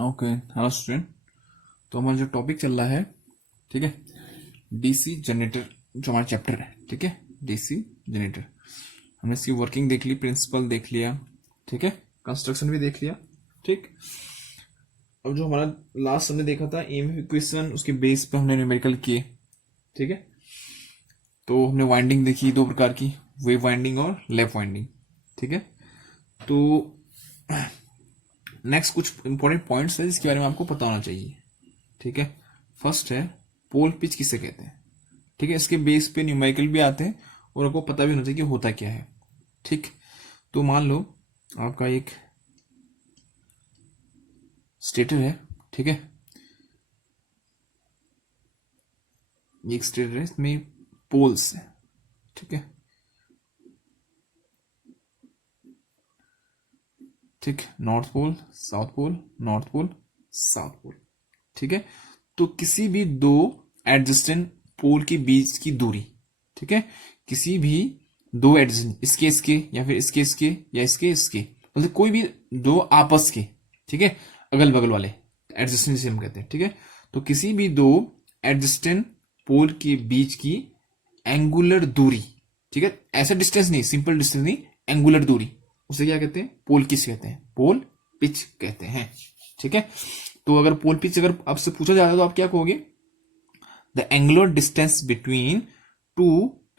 Okay, hello student. तो हमारा जो टॉपिक चल रहा है, ठीक है, डीसी जनरेटर जो हमारा चैप्टर है, ठीक है, डीसी जनरेटर। हमने इसकी वर्किंग देख ली, प्रिंसिपल देख लिया, ठीक है, कंस्ट्रक्शन भी देख लिया, ठीक। अब जो हमारा लास्ट हमने देखा था एम इक्वेशन, उसके बेस पे हमने न्यूमेरिकल किए, ठीक है। तो हमने वाइंडिंग देखी दो प्रकार की, वेव वाइंडिंग और लैप वाइंडिंग, ठीक है। तो नेक्स्ट कुछ इंपॉर्टेंट पॉइंट्स है जिसके बारे में आपको पता होना चाहिए, ठीक है। फर्स्ट है पोल पिच किसे कहते हैं, ठीक है। इसके बेस पे न्यूमेरिकल भी आते हैं और आपको पता भी होना चाहिए कि होता क्या है, ठीक। तो मान लो आपका एक स्टेटर है, ठीक है, ये एक स्टेटर है, इसमें पोल्स है, ठीक है, ठीक, north pole south pole, north pole south pole, ठीक है। तो किसी भी दो एडजस्टेंट पोल के बीच की दूरी, ठीक है, किसी भी दो एडजस्टेंट, इसके या फिर इसके या इसके मतलब कोई भी दो आपस के, ठीक है, अगल बगल वाले एडजस्टेंट जिसे हम कहते हैं, ठीक है। तो किसी भी दो एडजस्टेंट पोल के बीच की एंगुलर दूरी, ठीक है, ऐसा डिस्टेंस नहीं, सिंपल डिस्टेंस नहीं, एंगुलर दूरी, उसे क्या कहते हैं, पोल किस कहते हैं, पोल पिच कहते हैं, ठीक है। तो अगर पोल पिच अगर आपसे पूछा जाता है तो आप क्या कहोगे, the angular distance between two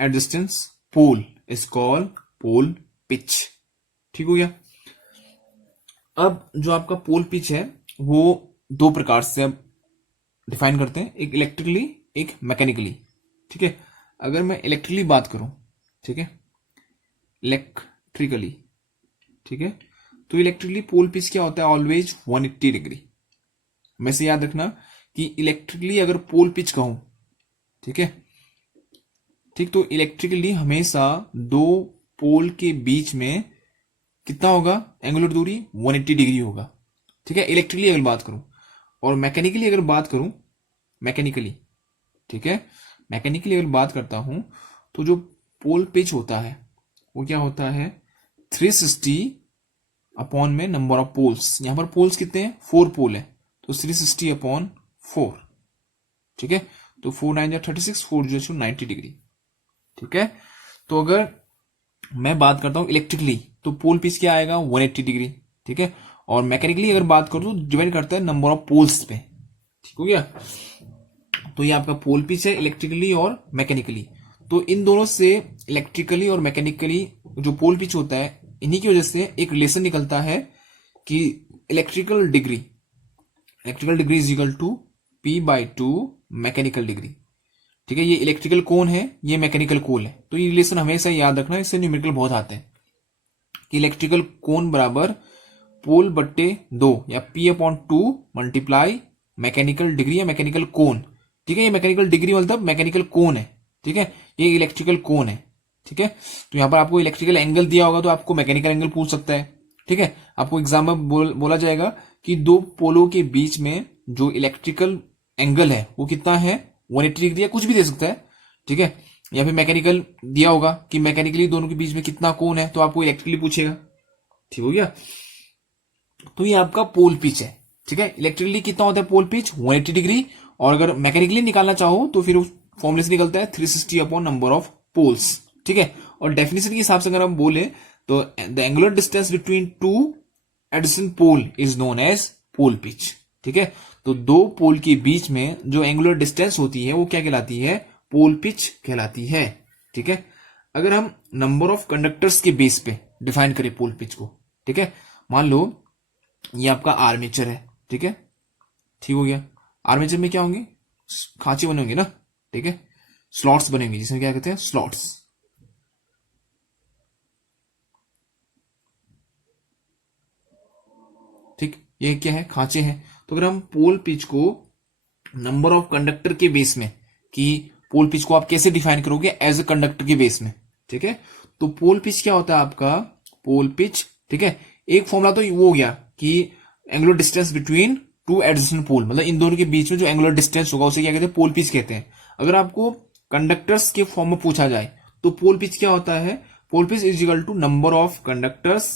adjacent pole is called pole pitch, ठीक हो गया। अब जो आपका पोल पिच है वो दो प्रकार से अब डिफाइन करते हैं, एक इलेक्ट्रिकली एक मैकेनिकली, ठीक है। अगर मैं इलेक्ट्रिकली बात करूं, ठीक है, इलेक्ट्रिकली, ठीक है, तो इलेक्ट्रिकली पोल पिच क्या होता है, ऑलवेज 180 डिग्री। वैसे याद रखना कि इलेक्ट्रिकली अगर पोल पिच कहूं, ठीक है, ठीक, तो इलेक्ट्रिकली हमेशा दो पोल के बीच में कितना होगा, एंगुलर दूरी 180 डिग्री होगा, ठीक है, इलेक्ट्रिकली अगर बात करूं। और मैकेनिकली अगर बात करूं, मैकेनिकली, ठीक है, मैकेनिकली अगर बात करता हूं तो जो पोल पिच होता है वो क्या होता है, 360 अपॉन में नंबर ऑफ पोल्स, यहां पर पोल्स कितने हैं, 4 पोल है, तो 360 अपॉन 4, ठीक है। तो 4 9 36, 4 जो 90 डिग्री, ठीक है। तो अगर मैं बात करता हूं इलेक्ट्रिकली तो पोल पिच क्या आएगा, 180 डिग्री, ठीक है। और मैकेनिकली अगर बात करूं तो डिपेंड करता है नंबर ऑफ पोल्स पे, ठीक हो गया। तो ये आपका पोल पिच है इलेक्ट्रिकली और मैकेनिकली। तो इन दोनों से इलेक्ट्रिकली और मैकेनिकली जो पोल पिच होता है, इन्हीं की वजह से एक रिलेशन निकलता है कि electrical degree is equal to P/2 mechanical degree, ठीक है। ये इलेक्ट्रिकल कोण है, ये मैकेनिकल कोण है, तो ये रिलेशन हमेशा याद रखना, इससे न्यूमेरिकल बहुत आते हैं कि इलेक्ट्रिकल कोण बराबर पोल बट्टे 2 या P/2 मल्टीप्लाई मैकेनिकल डिग्री या मैकेनिकल कोण, ठीक है। ये मैकेनिकल डिग्री मतलब मैकेनिकल कोण है, ठीक है, ये इलेक्ट्रिकल कोण है, ठीक है। तो यहां पर आपको इलेक्ट्रिकल एंगल दिया होगा तो आपको मैकेनिकल एंगल पूछ सकता है, ठीक है। आपको एग्जाम में बोला जाएगा कि दो पोलों के बीच में जो इलेक्ट्रिकल एंगल है वो कितना है, 180 डिग्री या कुछ भी दे सकता है, ठीक है। या फिर मैकेनिकल दिया होगा कि मैकेनिकली दोनों के बीच में कितना कोण है, तो आपको इलेक्ट्रिकली पूछेगा, ठीक हो गया। तो ये आपका पोल पिच है, ठीक है। इलेक्ट्रिकली कितना होता है पोल पिच, 180 डिग्री, और अगर मैकेनिकली निकालना चाहो तो फिर फॉर्मूले से निकलता है 360 अपॉन नंबर ऑफ पोल्स, ठीक है। और डेफिनेशन के हिसाब से अगर हम बोले तो the angular distance between two adjacent pole is known as pole pitch, ठीक है। तो दो पोल के बीच में जो एंगुलर डिस्टेंस होती है वो क्या कहलाती है, पोल पिच कहलाती है, ठीक है। अगर हम नंबर ऑफ कंडक्टर्स के बेस पे डिफाइन करें पोल पिच को, ठीक है, मान लो ये आपका आर्मेचर है, ठीक है, ठीक हो गया। आर्मेचर में क्या होंगे, खांचे बने होंगे ना, ठीक है, स्लॉट्स बनेंगे जिसमें क्या कहते हैं, स्लॉट्स, ठीक, ये क्या है, खांचे हैं। तो अगर हम पोल पिच को नंबर ऑफ कंडक्टर के बेस में, कि पोल पिच को आप कैसे डिफाइन करोगे, एज ए कंडक्टर के बेस में, ठीक है। तो पोल पिच क्या होता है आपका, पोल पिच, ठीक है। एक फॉर्मूला तो वो हो गया कि angular distance between two adjacent pole, मतलब इन दोनों के बीच में जो एंगुलर डिस्टेंस होगा उसे क्या कहते हैं, पोल पिच कहते हैं। अगर आपको कंडक्टर्स के फॉर्म में पूछा जाए तो पोल पिच क्या होता है, pole pitch is equal to number of conductors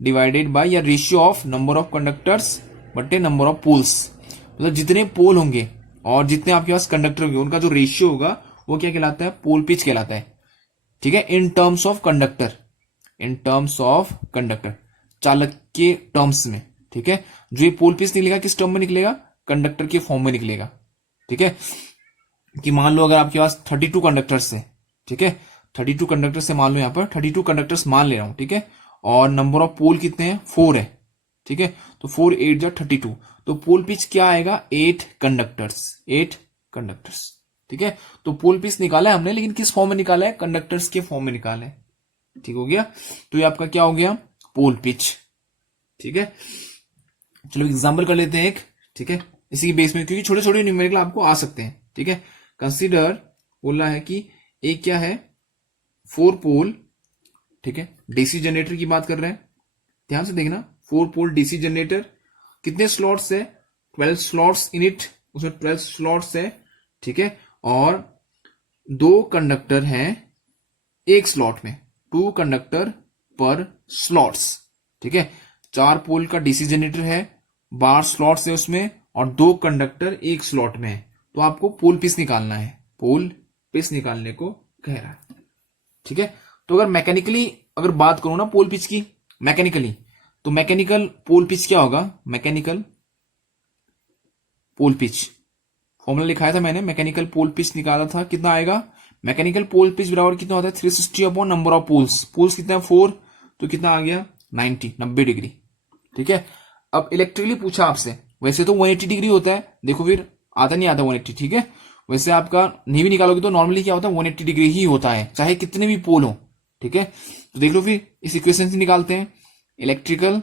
divided by या ratio of number of conductors बट्टे नंबर ऑफ पोल्स, मतलब जितने पोल होंगे और जितने आपके पास कंडक्टर होंगे उनका जो रेशियो होगा वो क्या कहलाता है, पोल पिच कहलाता है। ठीक है, in terms of conductor, in terms of conductor, चालक के टर्म्स में। ठीक है, जो ये पोल पिच निकलेगा किस टर्म में निकलेगा, कंडक्टर के फॉर्म में निकलेगा। ठीक है, कि मान लो अगर आपके पास 32 कंडक्टर्स है, ठीक है, 32 कंडक्टर से मान लो यहां पर 32 कंडक्टर्स मान ले रहा हूं। ठीक है, और नंबर ऑफ पोल कितने हैं, 4 है। ठीक है, तो 4 8 जा 32, तो पोल पिच क्या आएगा, 8 कंडक्टर्स, 8 कंडक्टर्स। ठीक है, तो पोल पिच निकाला है हमने, लेकिन किस फॉर्म में निकाला है, कंडक्टर्स के फॉर्म में निकाला है। ठीक हो गया, तो ये आपका क्या हो गया, पोल पिच। ठीक है, चलो एग्जाम्पल कर लेते हैं एक। ठीक है, इसी के बेस में, क्योंकि छोटे छोटे न्यूमेरिकल आपको आ सकते हैं। ठीक है, कंसीडर बोला है कि एक क्या है, 4 पोल, ठीक है, डीसी जनरेटर की बात कर रहे हैं, ध्यान से देखना, 4 पोल डीसी जनरेटर, कितने स्लॉट्स है, 12 स्लॉट्स इन इट, उसमें 12 स्लॉट्स है। ठीक है, और 2 कंडक्टर हैं एक स्लॉट में, 2 कंडक्टर पर स्लॉट्स। ठीक है, 4 पोल का डीसी जनरेटर है, 12 स्लॉट्स है उसमें, और 2 कंडक्टर एक स्लॉट में है। तो आपको पोल पिच निकालना है, पोल पिच निकालने को कह रहा है। ठीक है, तो अगर मैकेनिकली अगर बात करूं ना पोल पिच की, मैकेनिकली, तो मैकेनिकल पोल पिच क्या होगा, मैकेनिकल पोल पिच फॉर्मूला लिखाया था मैंने, मैकेनिकल पोल पिच निकाला था, कितना आएगा, मैकेनिकल पोल पिच बराबर कितना होता है, 360 upon number of poles, poles कितना है 4, तो कितना आ गया 90 डिग्री। ठीक है, अब इलेक्ट्रिकली पूछा आपसे, वैसे तो 180 डिग्री होता है, देखो फिर आता नहीं आता 180। ठीक है, वैसे आपका नहीं भी निकालोगे तो नॉर्मली क्या होता है, 180 डिग्री ही होता है, चाहे कितने भी पोल हो। ठीक है, तो देख लो फिर इस इक्वेशन से निकालते हैं। इलेक्ट्रिकल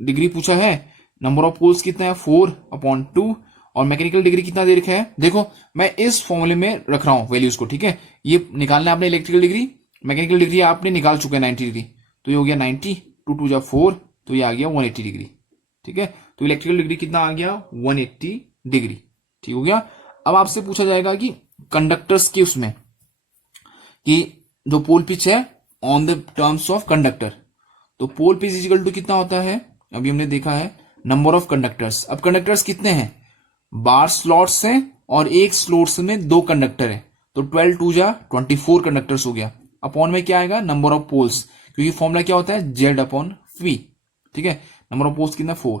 डिग्री पूछा है, नंबर ऑफ पोल्स कितना है 4/2, और मैकेनिकल डिग्री कितना दे रखा है, देखो मैं इस फॉर्मूले में रख रहा हूं वैल्यूज को। ठीक है, ये निकालना है आपने इलेक्ट्रिकल डिग्री, मैकेनिकल डिग्री आपने निकाल चुके हैं 90 डिग्री, तो ये हो गया 90, 2 2 जा 4, तो ये आ गया 180 डिग्री। ठीक है, तो इलेक्ट्रिकल डिग्री कितना आ गया, 180 डिग्री। ठीक हो गया, अब आपसे पूछा जाएगा कि कंडक्टर्स के उसमें, कि जो पोल पिच है on the terms of conductor, तो पोल पिच इक्वल टू कितना होता है, अभी हमने देखा है नंबर ऑफ कंडक्टर्स। अब कंडक्टर्स कितने हैं, 12 स्लॉट्स हैं और एक स्लॉट्स में 2 कंडक्टर है, तो 12 2 जा 24 कंडक्टर्स हो गया। अपॉन में क्या आएगा, नंबर ऑफ पोल्स, क्योंकि फॉर्मूला क्या होता है, Z/V। ठीक है, नंबर ऑफ पोल्स कितना 4,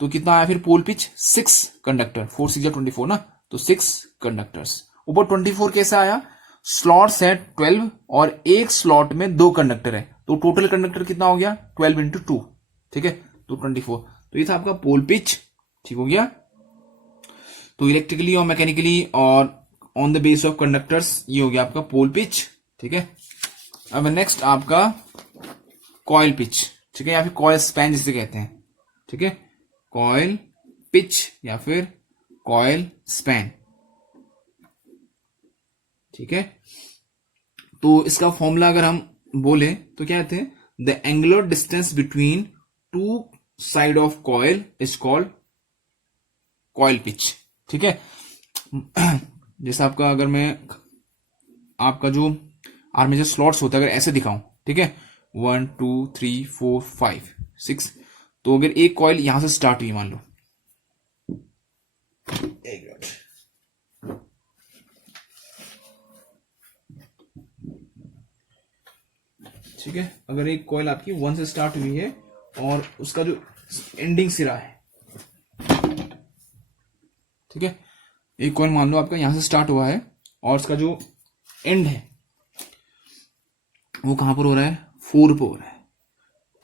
तो कितना आया फिर पोल पिच 6 कंडक्टर, 4 6 जा 24 ना, तो 6 कंडक्टर्स। ऊपर 24 कैसे आया, स्लॉट्स है 12 और एक स्लॉट में 2 कंडक्टर है, तो टोटल कंडक्टर कितना हो गया 12 × 2। ठीक है, तो 24, तो ये था आपका पोल पिच। ठीक हो गया, तो इलेक्ट्रिकली और मैकेनिकली और on the base of conductors, ये हो गया आपका पोल पिच। ठीक है, अब नेक्स्ट आपका कॉइल पिच। ठीक है, या फिर कॉइल स्पैन जिसे कहते हैं। ठीक है, कॉइल पिच या फिर कॉइल स्पैन। ठीक है, तो इसका फॉर्मूला अगर हम बोले तो क्या कहते हैं, the angular distance between 2 side of coil is called coil pitch. ठीक है, जैसे आपका, अगर मैं आपका जो आर्मेचर स्लॉट्स होता है अगर ऐसे दिखाऊं, ठीक है, 1 2 3 4 5 6, तो अगर एक कॉइल यहां से स्टार्ट हुई मान लो, ठीक है, अगर एक कॉइल आपकी 1 से स्टार्ट हुई है और उसका जो एंडिंग सिरा है, ठीक है, एक कॉइल मान लो आपका यहां से स्टार्ट हुआ है और उसका जो एंड है वो कहां पर हो रहा है, 4 पर हो रहा है।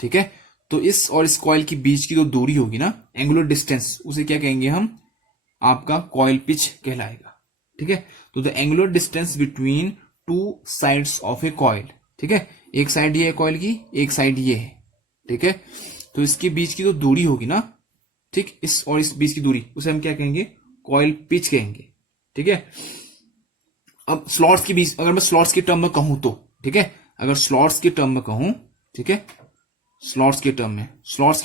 ठीक है, तो इस और इस कॉइल की बीच की जो दूरी होगी ना, एंगुलर डिस्टेंस, उसे क्या कहेंगे हम, आपका कॉइल पिच कहलाएगा। ठीक है, तो the angular distance between 2 sides of A coil. ठीक है, एक साइड ये है कॉइल की, एक साइड ये है। ठीक है, तो इसके बीच की जो दूरी होगी ना, ठीक, इस और इस बीच की दूरी, उसे हम क्या कहेंगे, कॉइल पिच कहेंगे। ठीक है, अब स्लॉट्स के बीच, अगर मैं स्लॉट्स के टर्म में कहूं तो, ठीक है, अगर स्लॉट्स के टर्म में कहूं, ठीक है, स्लॉट्स के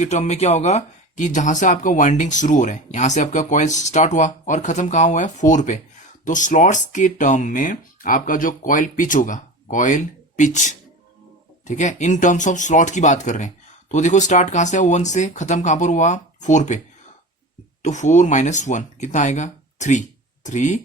टर्म में क्या होगा कि जहां से आपका वाइंडिंग शुरू हो रहा है, यहां से आपका कॉइल स्टार्ट हुआ और खत्म कहां हुआ है, 4 पे, तो स्लॉट्स के टर्म में आपका जो कॉइल पिच होगा, कॉइल पिच, ठीक है, इन टर्म्स ऑफ स्लॉट की बात कर रहे हैं, तो देखो स्टार्ट कहां से है, 1 से, खत्म कहां पर हुआ, 4 पे, तो 4 माइनस 1 कितना आएगा, 3, 3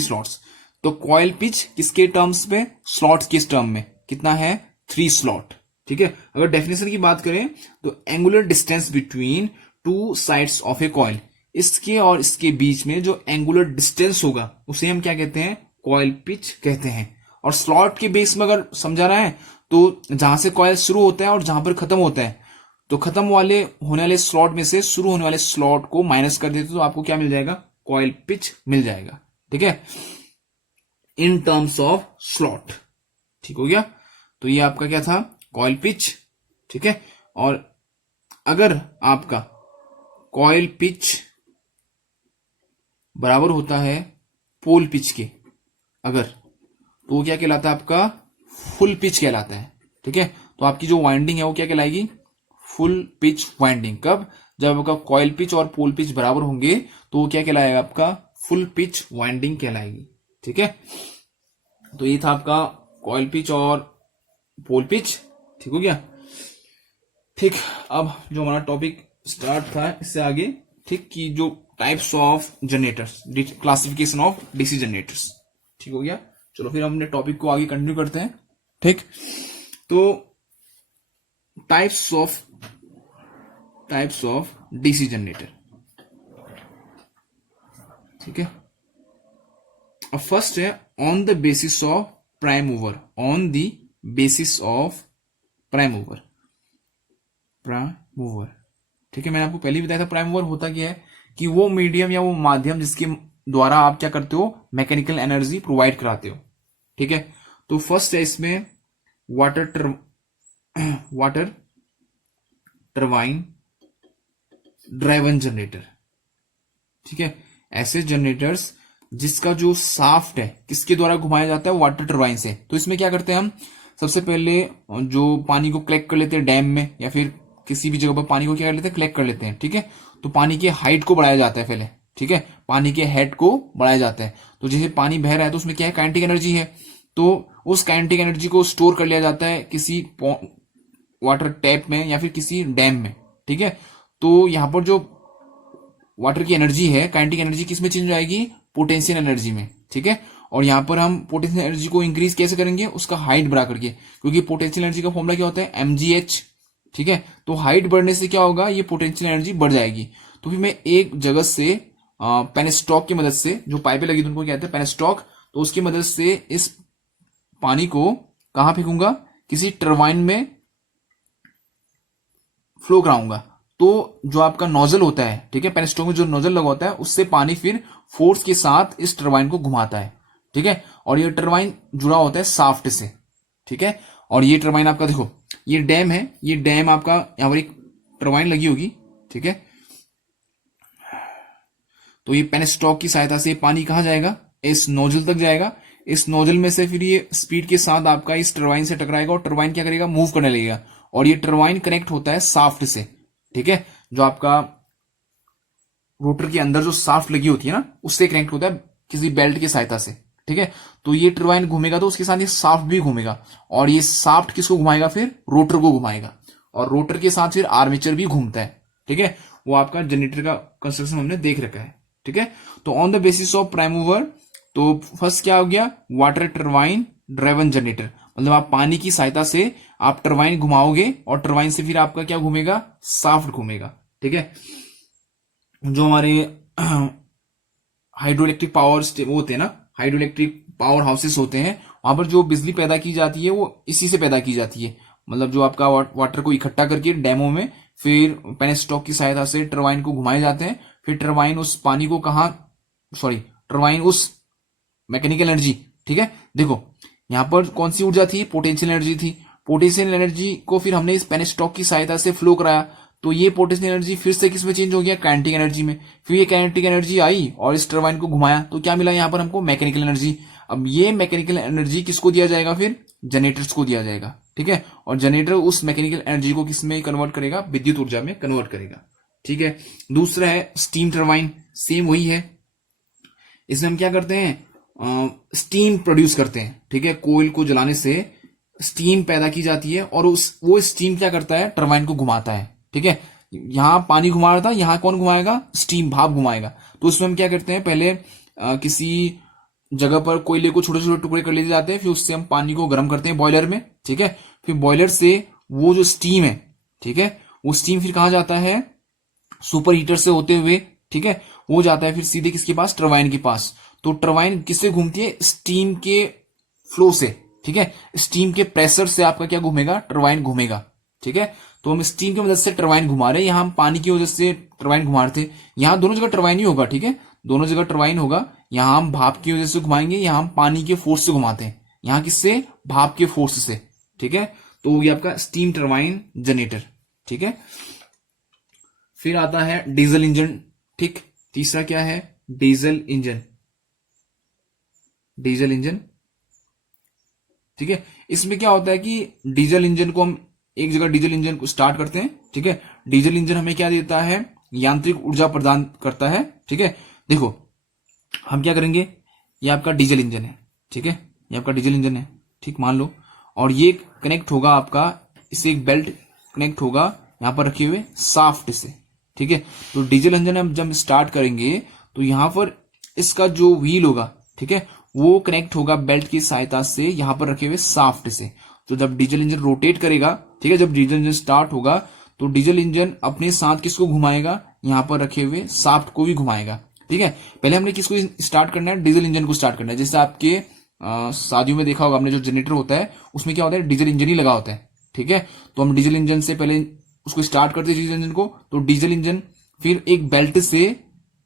स्लॉट्स। तो कॉइल पिच किसके टर्म्स पे, स्लॉट्स के टर्म में कितना है, 3 स्लॉट। ठीक है, अगर डेफिनेशन की बात करें तो angular distance between two sides of A coil, इसके और इसके बीच में जो एंगुलर डिस्टेंस होगा उसे हम क्या कहते हैं, कॉइल पिच कहते हैं। और स्लॉट के बेस में अगर समझा रहा है तो जहां से कॉइल शुरू होता है और जहां पर खत्म होता है, तो खत्म वाले होने वाले स्लॉट में से शुरू होने वाले स्लॉट को माइनस कर देते तो आपको क्या मिल जाएगा, कॉइल पिच मिल जाएगा। ठीक है, इन टर्म्स ऑफ स्लॉट। ठीक हो गया, तो ये आपका क्या था, कॉइल पिच। ठीक है, और अगर आपका कॉइल पिच बराबर होता है पोल पिच के, अगर, तो वो क्या कहलाता है, आपका फुल पिच कहलाता है। ठीक है, तो आपकी जो वाइंडिंग है वो क्या कहलाएगी, फुल पिच वाइंडिंग। कब, जब आपका कॉइल पिच और पोल पिच बराबर होंगे तो वो क्या कहलाएगा, आपका फुल पिच वाइंडिंग कहलाएगी। ठीक है, तो ये था आपका कॉइल पिच और पोल पिच। ठीक हो गया। ठीक, अब जो हमारा टॉपिक स्टार्ट था इससे आगे, ठीक, कि जो types of generators, classification of DC generators. ठीक हो गया, चलो फिर हम अपने टॉपिक को आगे कंटिन्यू करते हैं। ठीक, तो टाइप्स ऑफ डीसी जनरेटर। ठीक है, अब फर्स्ट है on the basis of prime mover, on the basis of prime mover. ठीक है, मैंने आपको पहले भी बताया था प्राइम मूवर होता क्या है, कि वो मीडियम या वो माध्यम जिसके द्वारा आप क्या करते हो, मैकेनिकल एनर्जी प्रोवाइड कराते हो। ठीक है, तो फर्स्ट है इसमें वाटर टरबाइन ड्राइवन जनरेटर। ठीक है, ऐसे जनरेटर्स जिसका जो शाफ्ट है किसके द्वारा घुमाया जाता है, वाटर टरबाइन से। तो इसमें क्या करते हैं हम, सबसे पहले जो पानी को कलेक्ट कर लेते हैं डैम में या फिर किसी भी जगह पर पानी को क्या कर लेते हैं, कलेक्ट कर लेते हैं। ठीक है, तो पानी के हाइट को बढ़ाया जाता है पहले। ठीक है, पानी के हेड को बढ़ाया जाता है। तो जैसे पानी बह रहा है तो उसमें क्या है, काइनेटिक एनर्जी है, तो उस काइनेटिक एनर्जी को स्टोर कर लिया जाता है किसी वाटर टैप में या फिर किसी डैम में। ठीक है, तो यहां पर जो वाटर की एनर्जी है, काइनेटिक एनर्जी किस में चेंज हो जाएगी, पोटेंशियल एनर्जी में। ठीक है, और यहां पर हम पोटेंशियल एनर्जी को इंक्रीज कैसे करेंगे, उसका हाइट बढ़ा करके, क्योंकि पोटेंशियल एनर्जी का फॉर्मूला क्या होता है, mgh। ठीक है, तो हाइट बढ़ने से क्या होगा, ये पोटेंशियल एनर्जी बढ़ जाएगी। तो फिर मैं एक जगह से पेनस्टॉक की मदद से, जो पाइपें लगी थी उनको कहते हैं पेनस्टॉक, तो उसकी मदद से इस पानी को कहां फेंकूंगा, किसी टरबाइन में फ्लो कराऊंगा। तो जो आपका नोजल होता है, ठीक है, पेनस्टॉक में जो नोजल लगा होता है उससे पानी फिर फोर्स के साथ इस टरबाइन को घुमाता है। ठीक है, और ये टरबाइन जुड़ा होता है शाफ्ट से। ठीक है, और ये टरबाइन आपका देखो, ये डैम है, ये डैम आपका यहां पर एक टरबाइन लगी होगी। ठीक है, तो ये पेनस्टॉक की सहायता से पानी कहां जाएगा, इस नोजल तक जाएगा। इस नोजल में से फिर ये स्पीड के साथ आपका इस टरबाइन से टकराएगा और टरबाइन क्या करेगा, मूव करने लगेगा। और ये टरबाइन कनेक्ट होता है शाफ्ट से। ठीक है, जो आपका रोटर के अंदर जो शाफ्ट लगी होती है ना, उससे कनेक्ट होता है किसी बेल्ट की सहायता से। ठीक है, तो ये टरबाइन घूमेगा तो उसके साथ ये शाफ्ट भी घूमेगा, और ये शाफ्ट किसको घुमाएगा, फिर रोटर को घुमाएगा, और रोटर के साथ फिर आर्मेचर भी घूमता है। ठीक है, वो आपका जनरेटर का कंस्ट्रक्शन हमने देख रखा है। ठीक है, तो on the basis of prime mover, तो फर्स्ट क्या हो गया, वाटर टरबाइन ड्राइवन जनरेटर, मतलब आप पानी की सहायता से आप टरबाइन घुमाओगे और टरबाइन से फिर आपका क्या घूमेगा, शाफ्ट घूमेगा। ठीक है, जो हमारे हाइड्रो इलेक्ट्रिक पावर वो होते हैं ना, हाइड्रो इलेक्ट्रिक पावर हाउसेस होते हैं, वहां पर जो बिजली पैदा की जाती है वो इसी से पैदा की जाती है। मतलब जो आपका वाटर को इकट्ठा करके डैमों में फिर पेनस्टॉक की सहायता से टरबाइन को घुमाए जाते हैं, फिर टरबाइन उस पानी को टरबाइन उस मैकेनिकल एनर्जी, ठीक है, देखो यहां पर कौन सी ऊर्जा थी, पोटेंशियल एनर्जी थी। पोटेंशियल एनर्जी को फिर हमने इस पेनस्टॉक की सहायता से फ्लो कराया, तो ये पोटेंशियल एनर्जी फिर से किस में चेंज हो गया, काइनेटिक एनर्जी में। फिर ये काइनेटिक एनर्जी आई और इस टरबाइन को घुमाया, तो क्या मिला यहां पर हमको, मैकेनिकल एनर्जी। अब ये मैकेनिकल एनर्जी किसको दिया जाएगा, फिर जनरेटर्स को दिया जाएगा। ठीक है, और जनरेटर उस मैकेनिकल एनर्जी को किस में कन्वर्ट करेगा, विद्युत ऊर्जा में कन्वर्ट करेगा। ठीक है, दूसरा है स्टीम टरबाइन, सेम वही है। इसमें हम क्या करते हैं, स्टीम प्रोड्यूस करते हैं। ठीक है, कोयल को जलाने से स्टीम पैदा की जाती है और वो स्टीम क्या करता है, टरबाइन को घुमाता है। ठीक है, यहां पानी घुमा रहा था, यहां कौन घुमाएगा, स्टीम, भाप घुमाएगा। तो उसमें हम क्या करते हैं, पहले किसी जगह पर कोयले को छोटे छोटे टुकड़े कर लिए जाते हैं, फिर उससे हम पानी को गर्म करते हैं बॉयलर में। ठीक है, फिर बॉयलर से वो जो स्टीम है, ठीक है, वो स्टीम फिर कहां जाता है, सुपर हीटर से होते हुए, ठीक है, वो जाता है फिर सीधे किसके पास, टरबाइन के पास। तो टरबाइन किससे घूमती है, स्टीम के फ्लो से। ठीक है, स्टीम के प्रेशर से आपका क्या घूमेगा, टरबाइन घूमेगा। ठीक है, तो हम स्टीम की मदद से टरबाइन घुमा रहे हैं, यहां हम पानी की वजह से टरबाइन घुमा रहे थे। यहां दोनों जगह टरबाइन ही होगा। ठीक है, दोनों जगह टरबाइन होगा। यहां हम भाप की वजह से घुमाएंगे, यहां हम पानी के फोर्स से घुमाते हैं, यहां किससे, भाप के फोर्स से। ठीक है, तो हो गया आपका स्टीम टरबाइन जनरेटर। ठीक है, फिर आता है डीजल इंजन। ठीक, तीसरा क्या है, डीजल इंजन। डीजल इंजन, ठीक है, इसमें क्या होता है कि डीजल इंजन को हम एक जगह डीजल इंजन को स्टार्ट करते हैं। ठीक है, डीजल इंजन हमें क्या देता है, यांत्रिक ऊर्जा प्रदान करता है। ठीक है, देखो हम क्या करेंगे, ये आपका डीजल इंजन है। ठीक है, ये आपका डीजल इंजन है, ठीक मान लो, और ये कनेक्ट होगा आपका, इससे एक बेल्ट कनेक्ट होगा यहां पर रखे हुए साफ्ट से। ठीक है, तो डीजल इंजन हम जब स्टार्ट करेंगे तो यहां पर इसका जो व्हील होगा, ठीक है, वो कनेक्ट होगा बेल्ट की सहायता से यहां पर रखे हुए साफ्ट से। तो जब डीजल इंजन रोटेट करेगा, ठीक है, जब डीजल इंजन स्टार्ट होगा तो डीजल इंजन अपने साथ किसको घुमाएगा, यहां पर रखे हुए साफ्ट को भी घुमाएगा। ठीक है, पहले हमने किसको स्टार्ट करना है, डीजल इंजन को स्टार्ट करना है। जैसे आपके शादियों में देखा होगा आपने, जो जनरेटर होता है उसमें क्या होता है, डीजल इंजन ही लगा होता है। ठीक है, तो हम डीजल इंजन से पहले उसको स्टार्ट करते हैं, डीजल इंजन को। तो डीजल इंजन फिर एक बेल्ट से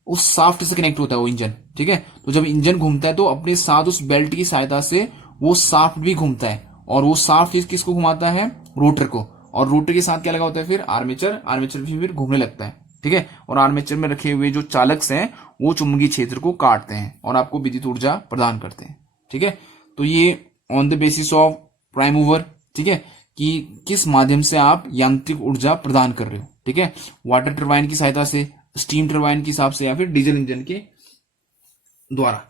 उस साफ्ट से कनेक्ट होता है वो इंजन। ठीक है, तो जब इंजन घूमता है तो अपने साथ उस बेल्ट की सहायता से वो साफ्ट भी घूमता है, और वो साफ्ट किसको घुमाता है, रोटर को। और रोटर के साथ क्या लगा होता है, फिर आर्मेचर, आर्मेचर भी फिर घूमने लगता है। ठीक है, और आर्मेचर में रखे हुए जो चालक हैं वो चुंबकीय क्षेत्र को काटते हैं और आपको विद्युत ऊर्जा प्रदान करते हैं। ठीक है, तो ये on the basis of prime mover, ठीक है, कि किस माध्यम से आप यांत्रिक ऊर्जा प्रदान कर रहे हो। ठीक है, वाटर टरबाइन की सहायता से, स्टीम टरबाइन के हिसाब से, या फिर डीजल इंजन के द्वारा।